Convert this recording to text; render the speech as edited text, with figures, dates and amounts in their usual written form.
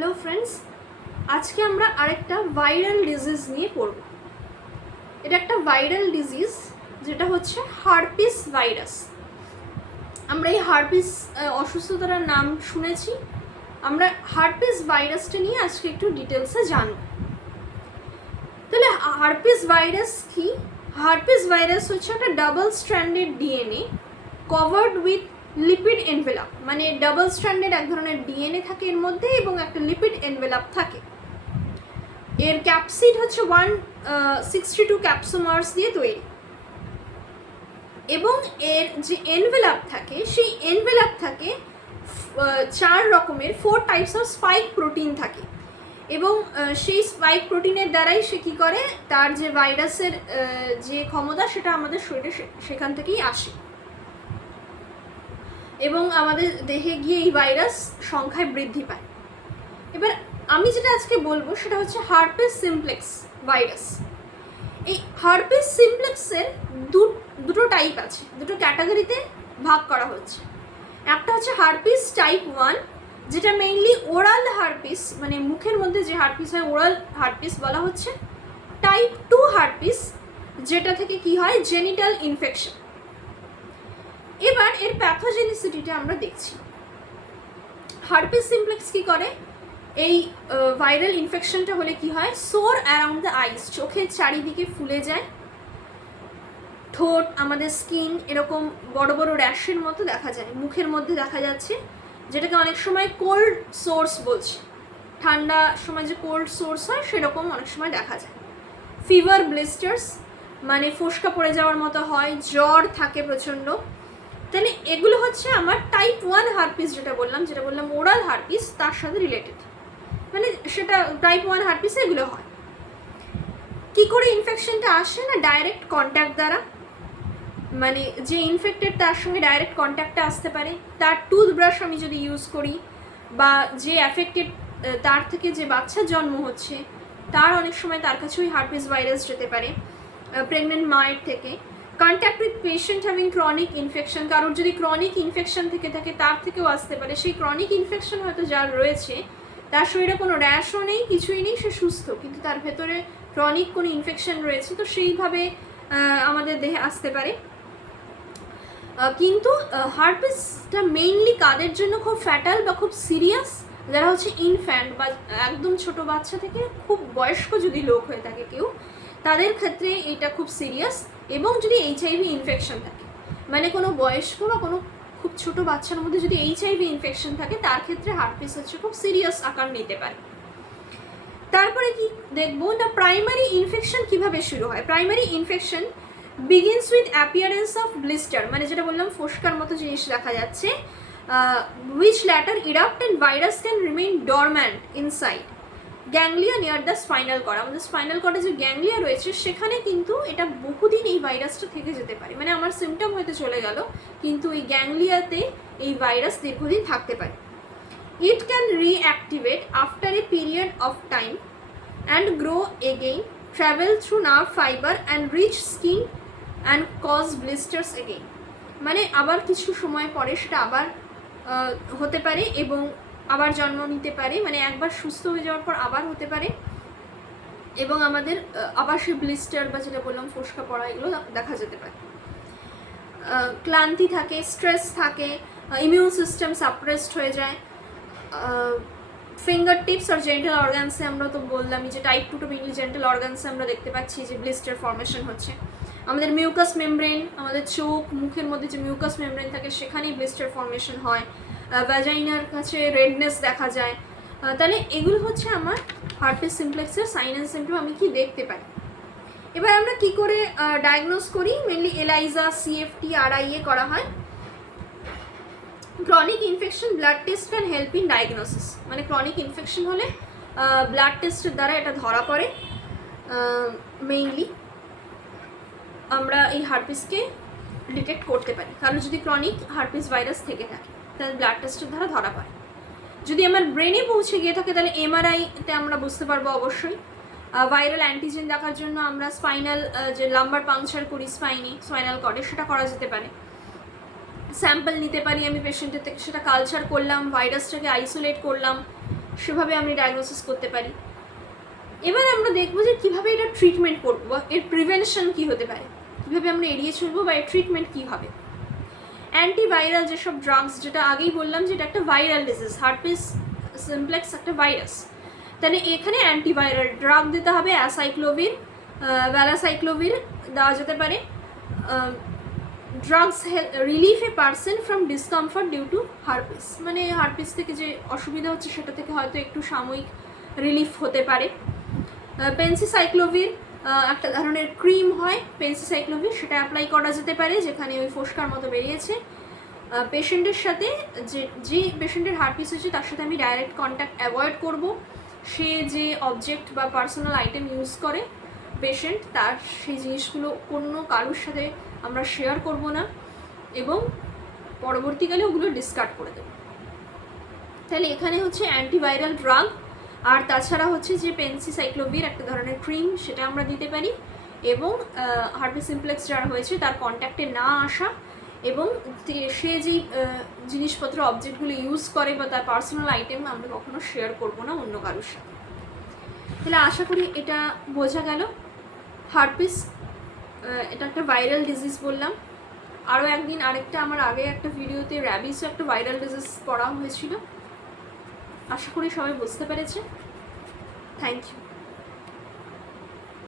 Hello friends, আজকে আমরা আরেকটা ভাইরাল ডিজিজ নিয়ে পড়ব। এটা একটা ভাইরাল ডিজিজ যেটা হচ্ছে হার্পিস ভাইরাস। আমরা এই হার্পিস অসুস্থতার নাম শুনেছি। আমরা হার্পিস ভাইরাসটা নিয়ে আজকে একটু ডিটেলসে জানব। তাহলে হার্পিস ভাইরাস কি? হার্পিস ভাইরাস হচ্ছে একটা double stranded DNA covered with lipid envelope, মানে ডাবল স্ট্র্যান্ডেড এক ধরনের ডিএনএ থাকে এর মধ্যে এবং একটা লিপিড এনভেলাপ থাকে। এর ক্যাপসিড হচ্ছে 162 ক্যাপসোমার্স দিয়ে তৈরি এবং এর যে এনভেলাপ থাকে সেই এনভেলাপ থাকে 4 টাইপস অফ স্পাইক প্রোটিন থাকে এবং সেই স্পাইক প্রোটিনের দ্বারাই সে কী করে, তার যে ভাইরাসের যে ক্ষমতা সেটা আমাদের শরীরে সেখান থেকেই আসে এবং আমাদের দেহে গিয়ে এই ভাইরাস সংখ্যায় বৃদ্ধি পায়। এবার আমি যেটা আজকে বলবো সেটা হচ্ছে হার্পিস সিমপ্লেক্স ভাইরাস। এই হার্পিস সিমপ্লেক্সের দুটো টাইপ আছে, দুটো ক্যাটাগরিতে ভাগ করা হচ্ছে। একটা হচ্ছে হার্পিস টাইপ 1, যেটা মেইনলি ওরাল হার্পিস, মানে মুখের মধ্যে যে হার্পিস হয় ওরাল হার্পিস বলা হচ্ছে। টাইপ 2 হার্পিস, যেটা থেকে কি হয়, জেনিটাল ইনফেকশন। এবার এর প্যাথোজেনিসিটিটা আমরা দেখছি। হার্পিস সিমপ্লেক্স কি করে, এই ভাইরাল ইনফেকশনটা হলে কি হয়, সোর অ্যারাউন্ড দ্য আইস, চোখের চারিদিকে ফুলে যায়, ঠোঁট, আমাদের স্কিন এরকম বড় বড় র্যাশের মতো দেখা যায়, মুখের মধ্যে দেখা যাচ্ছে, যেটাকে অনেক সময় কোল্ড সোর্স বলছে। ঠান্ডা সময় যে কোল্ড সোর্স হয় সেরকম অনেক সময় দেখা যায়। ফিভার, ব্লিস্টার্স, মানে ফোসকা পড়ে যাওয়ার মতো হয়, জ্বর থাকে প্রচণ্ড। তাহলে এগুলো হচ্ছে আমার টাইপ 1 হার্পিস, যেটা বললাম ওরাল হার্পিস, তার সাথে রিলেটেড, মানে সেটা টাইপ 1 হার্পিসে এগুলো হয়। কি করে ইনফেকশনটা আসে না, ডাইরেক্ট কন্ট্যাক্ট দ্বারা, মানে যে ইনফেক্টেড তার সঙ্গে ডাইরেক্ট কন্ট্যাক্টটা আসতে পারে। তার টুথব্রাশ আমি যদি ইউজ করি, বা যে অ্যাফেক্টেড তার থেকে যে বাচ্চার জন্ম হচ্ছে তার অনেক সময় তার কাছে ওই হার্পিস ভাইরাস যেতে পারে, প্রেগনেন্ট মায়ের থেকে। Contact with patient having chronic infection, কারোর যদি ক্রনিক ইনফেকশন থেকে থাকে তার থেকেও আসতে পারে। সেই ক্রনিক ইনফেকশন হয়তো যার রয়েছে, তার শরীরে কোনো র্যাশও নেই, কিছুই নেই, সে সুস্থ, কিন্তু তার ভেতরে ক্রনিক কোনো ইনফেকশন রয়েছে, তো সেইভাবে আমাদের দেহে আসতে পারে। কিন্তু হার্পিসটা মেইনলি কাদের জন্য খুব ফ্যাটাল বা খুব সিরিয়াস, যারা হচ্ছে ইনফ্যান্ট বা একদম ছোট বাচ্চা থেকে খুব বয়স্ক যদি লোক হয়ে থাকে কেউ, তাদের ক্ষেত্রে এটা খুব সিরিয়াস। এবং যদি HIV ইনফেকশন থাকে, মানে কোনো বয়স্ক বা কোনো খুব ছোট বাচ্চার মধ্যে যদি HIV ইনফেকশন থাকে, তার ক্ষেত্রে হার্পিস হচ্ছে খুব সিরিয়াস আকার নিতে পারে। তারপরে কি দেখবো না, প্রাইমারি ইনফেকশন কিভাবে শুরু হয়। Primary infection begins with appearance of blister, মানে যেটা বললাম ফোসকার মতো জিনিস দেখা যাচ্ছে, which later erupt and virus can remain dormant inside ganglia near the spinal cord. আমাদের স্পাইনাল কর্ডে যে গ্যাংলিয়া রয়েছে সেখানে কিন্তু এটা বহুদিন এই ভাইরাসটা থেকে যেতে পারে, মানে আমার সিমটম হয়তো চলে গেল কিন্তু এই গ্যাংলিয়াতে এই ভাইরাস দীর্ঘদিন থাকতে পারে। It can reactivate after a period of time and grow again, travel through nerve fiber and reach skin and cause blisters again, মানে আবার কিছু সময় পরে সেটা আবার হতে পারে এবং আবার জন্ম নিতে পারে, মানে একবার সুস্থ হয়ে যাওয়ার পর আবার হতে পারে এবং আমাদের আবার সে ব্লিস্টার বা যেটা বললাম ফোসকা পড়া এগুলো দেখা যেতে পারে। ক্লান্তি থাকে, স্ট্রেস থাকে, ইমিউন সিস্টেম সাপ্রেসড হয়ে যায়। ফিঙ্গার টিপস আর জেন্টাল অর্গানসে আমরা তো বললামই যে টাইপ 2 টো মেইনলি জেন্টাল অর্গানসে আমরা দেখতে পাচ্ছি যে ব্লিস্টার ফর্মেশন হচ্ছে। আমাদের মিউকাস মেমব্রেন, আমাদের চোখ মুখের মধ্যে যে মিউকাস মেমব্রেন থাকে সেখানেই ব্লিস্টার ফর্মেশন হয়। ভ্যাজাইনার কাছে রেডনেস দেখা যায়। তাহলে এগুলো হচ্ছে আমার হার্পিস সিমপ্লেক্সের সাইন অ্যান্ড সিমটম, আমি কি দেখতে পাই। এবার আমরা কি করে ডায়াগনোজ করি, মেনলি এলাইজা, CFT, RIA করা হয়। Chronic infection blood test can help in diagnosis, মানে ক্রনিক ইনফেকশন হলে ব্লাড টেস্টের দ্বারা এটা ধরা পড়ে। মেইনলি আমরা এই হার্পিসকে ডিটেক্ট করতে পারি, কারণ যদি ক্রনিক হার্পিস ভাইরাস থেকে থাকে তাহলে ব্লাড টেস্টের দ্বারা ধরা পড়ে। যদি আমার ব্রেনে পৌঁছে গিয়ে থাকে তাহলে MRI-তে আমরা বুঝতে পারবো অবশ্যই। ভাইরাল অ্যান্টিজেন দেখার জন্য আমরা স্পাইনাল যে লাম্বার পাংচার করি স্পাইনাল কর্ডে, সেটা করা যেতে পারে। স্যাম্পল নিতে পারি আমি পেশেন্টের থেকে, সেটা কালচার করলাম, ভাইরাসটাকে আইসোলেট করলাম, সেভাবে আমি ডায়াগনোসিস করতে পারি। এবার আমরা দেখবো যে কীভাবে এটা ট্রিটমেন্ট করবো বা এর প্রিভেনশন কী হতে পারে, কীভাবে আমরা এড়িয়ে চলবো বা এর ট্রিটমেন্ট কী হবে। অ্যান্টিভাইরাল যেসব ড্রাগস, যেটা আগেই বললাম যে এটা একটা ভাইরাল ডিজিজ, হার্পিস সিমপ্লেক্স একটা ভাইরাস, তাহলে এখানে অ্যান্টিভাইরাল ড্রাগ দিতে হবে। অ্যাসাইক্লোভির, ভ্যালাসাইক্লোভির দেওয়া যেতে পারে। Drugs relief a person from discomfort due to herpes, মানে হার্পিস থেকে যে অসুবিধা হচ্ছে সেটা থেকে হয়তো একটু সাময়িক রিলিফ হতে পারে। পেনসিসাইক্লোভির একটা ধরনের ক্রিম হয় পেনসিসাইক্লোভির, সেটা অ্যাপ্লাই করা যেতে পারে যেখানে ওই ফোস্কার মতো বেরিয়েছে। পেশেন্টের সাথে যে পেশেন্টের হার্পিস হয়েছে তার সাথে আমি ডাইরেক্ট কন্ট্যাক্ট অ্যাভয়েড করব। সে যে অবজেক্ট বা পার্সোনাল আইটেম ইউজ করে পেশেন্ট, তার সেই জিনিসগুলো কোনো কারোর সাথে আমরা শেয়ার করব না এবং পরবর্তীকালে ওগুলো ডিসকার্ড করে দেবো। তাহলে এখানে হচ্ছে অ্যান্টিভাইরাল ড্রাগ, আর তাছাড়া হচ্ছে যে পেনসিসাইক্লোভির একটা ধরনের ক্রিম, সেটা আমরা দিতে পারি। এবং হার্পিস সিমপ্লেক্স যার হয়েছে তার কন্ট্যাক্টে না আসা এবং সে যেই জিনিসপত্র অবজেক্টগুলো ইউজ করে বা তার পার্সোনাল আইটেম আমরা কখনো শেয়ার করবো না অন্য কারোর সাথে। তাহলে আশা করি এটা বোঝা গেল। হার্পিস এটা একটা ভাইরাল ডিজিজ বললাম। আরও একদিন আরেকটা আমার আগে একটা ভিডিওতে র্যাবিসও একটা ভাইরাল ডিজিজ পড়া হয়েছিল। আশা করি সবাই বুঝতে পেরেছে। Thank you.